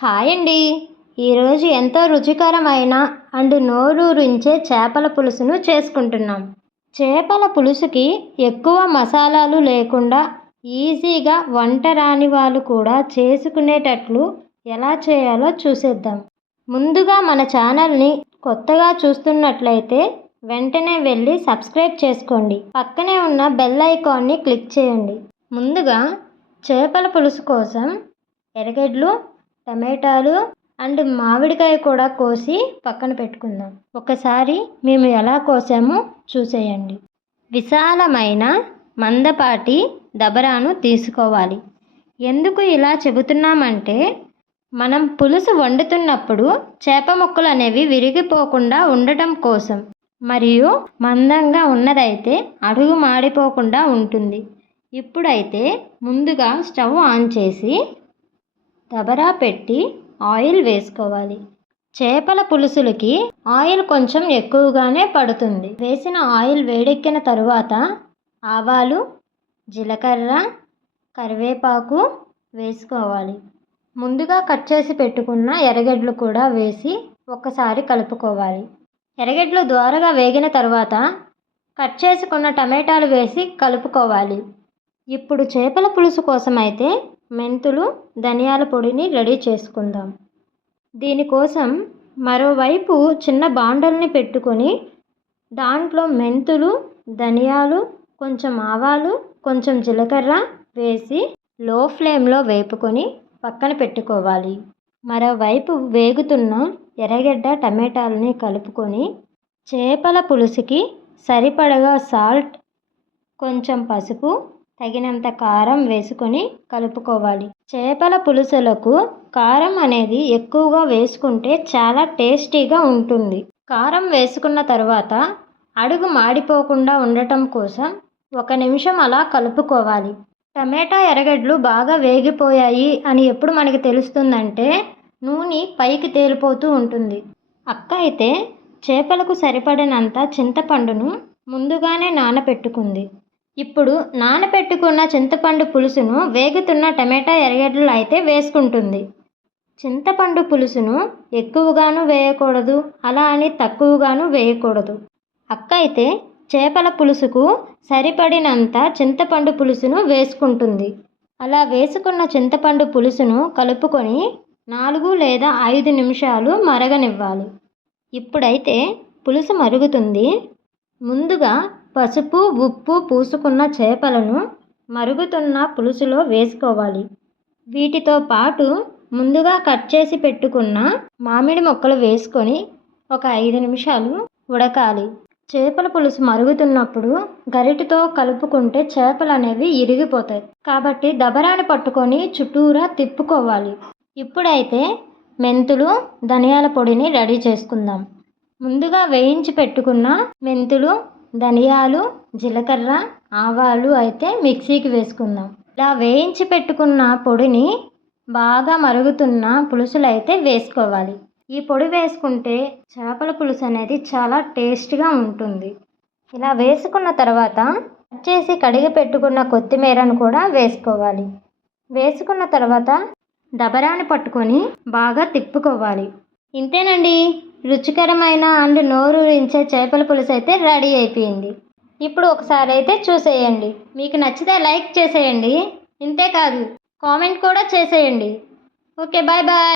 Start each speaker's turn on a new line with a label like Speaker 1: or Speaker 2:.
Speaker 1: Hi అండి ఈరోజు ఎంతో రుచికరమైన అండ్ నోరూరించే చేపల పులుసును చేసుకుంటున్నాం. చేపల పులుసుకి ఎక్కువ మసాలాలు లేకుండా ఈజీగా వంట రాని వాళ్ళు కూడా చేసుకునేటట్లు ఎలా చేయాలో చూసేద్దాం. ముందుగా మన ఛానల్ని కొత్తగా చూస్తున్నట్లయితే వెంటనే వెళ్ళి సబ్స్క్రైబ్ చేసుకోండి. పక్కనే ఉన్న బెల్ ఐకాన్ని క్లిక్ చేయండి. ముందుగా చేపల పులుసు కోసం ఎరగడ్లు టమాటాలు అండ్ మామిడికాయ కూడా కోసి పక్కన పెట్టుకుందాం. ఒకసారి మేము ఎలా కోసామో చూసేయండి. విశాలమైన మందపాటి దబరాను తీసుకోవాలి. ఎందుకు ఇలా చెబుతున్నామంటే మనం పులుసు వండుతున్నప్పుడు చేప ముక్కలు అనేవి విరిగిపోకుండా ఉండటం కోసం. మరియు మందంగా ఉన్నదైతే అడుగు మాడిపోకుండా ఉంటుంది. ఇప్పుడైతే ముందుగా స్టవ్ ఆన్ చేసి దబరా పెట్టి ఆయిల్ వేసుకోవాలి. చేపల పులుసులకి ఆయిల్ కొంచెం ఎక్కువగానే పడుతుంది. వేసిన ఆయిల్ వేడెక్కిన తరువాత ఆవాలు జీలకర్ర కరివేపాకు వేసుకోవాలి. ముందుగా కట్ చేసి పెట్టుకున్న ఎర్రగడ్డలు కూడా వేసి ఒక్కసారి కలుపుకోవాలి. ఎర్రగడ్డలు ద్వారగా వేగిన తర్వాత కట్ చేసుకున్న టమాటాలు వేసి కలుపుకోవాలి. ఇప్పుడు చేపల పులుసు కోసం అయితే మెంతులు ధనియాల పొడిని రెడీ చేసుకుందాం. దీనికోసం మరోవైపు చిన్న బాండల్ని పెట్టుకొని దాంట్లో మెంతులు ధనియాలు కొంచెం ఆవాలు కొంచెం జీలకర్ర వేసి లో ఫ్లేమ్లో వేపుకొని పక్కన పెట్టుకోవాలి. మరోవైపు వేగుతున్న ఎర్రగడ్డ టమాటాలని కలుపుకొని చేపల పులుసుకి సరిపడగా సాల్ట్ కొంచెం పసుపు తగినంత కారం వేసుకొని కలుపుకోవాలి. చేపల పులుసులకు కారం అనేది ఎక్కువగా వేసుకుంటే చాలా టేస్టీగా ఉంటుంది. కారం వేసుకున్న తర్వాత అడుగు మాడిపోకుండా ఉండటం కోసం ఒక నిమిషం అలా కలుపుకోవాలి. టమాటా ఎర్రగడ్డలు బాగా వేగిపోయాయి అని ఎప్పుడు మనకి తెలుస్తుందంటే నూనె పైకి తేలిపోతూ ఉంటుంది. అక్క అయితే చేపలకు సరిపడినంత చింతపండును ముందుగానే నానబెట్టుకుంది ఇప్పుడు నానబెట్టుకున్న చింతపండు పులుసును వేగుతున్న టమాటా ఎర్రగడ్డలు అయితే వేసుకుంటుంది. చింతపండు పులుసును ఎక్కువగాను వేయకూడదు అలా అని తక్కువగాను వేయకూడదు. అక్క అయితే చేపల పులుసుకు సరిపడినంత చింతపండు పులుసును వేసుకుంటుంది. అలా వేసుకున్న చింతపండు పులుసును కలుపుకొని నాలుగు లేదా ఐదు నిమిషాలు మరగనివ్వాలి. ఇప్పుడైతే పులుసు మరుగుతుంది. ముందుగా పసుపు ఉప్పు పూసుకున్న చేపలను మరుగుతున్న పులుసులో వేసుకోవాలి. వీటితో పాటు ముందుగా కట్ చేసి పెట్టుకున్న మామిడి ముక్కలు వేసుకొని ఒక ఐదు నిమిషాలు ఉడకాలి. చేపల పులుసు మరుగుతున్నప్పుడు గరిటతో కలుపుకుంటే చేపలు అనేవి ఇరిగిపోతాయి. కాబట్టి దబరాన్ని పట్టుకొని చుట్టూరా తిప్పుకోవాలి. ఇప్పుడైతే మెంతులు ధనియాల పొడిని రెడీ చేసుకుందాం. ముందుగా వేయించి పెట్టుకున్న మెంతులు ధనియాలు జీలకర్ర ఆవాలు అయితే మిక్సీకి వేసుకుందాం. ఇలా వేయించి పెట్టుకున్న పొడిని బాగా మరుగుతున్న పులుసులు అయితే వేసుకోవాలి. ఈ పొడి వేసుకుంటే చేపల పులుసు అనేది చాలా టేస్ట్గా ఉంటుంది. ఇలా వేసుకున్న తర్వాత కట్ చేసి కడిగి పెట్టుకున్న కొత్తిమీరను కూడా వేసుకోవాలి. వేసుకున్న తర్వాత దబరాన్ని పట్టుకొని బాగా తిప్పుకోవాలి. ఇంతేనండి. రుచికరమైన అండ్ నోరూరించే చేపల పులుసు అయితే రెడీ అయిపోయింది. ఇప్పుడు ఒకసారి అయితే చూసేయండి. మీకు నచ్చితే లైక్ చేసేయండి. ఇంతే కాదు కామెంట్ కూడా చేసేయండి. Okay bye bye.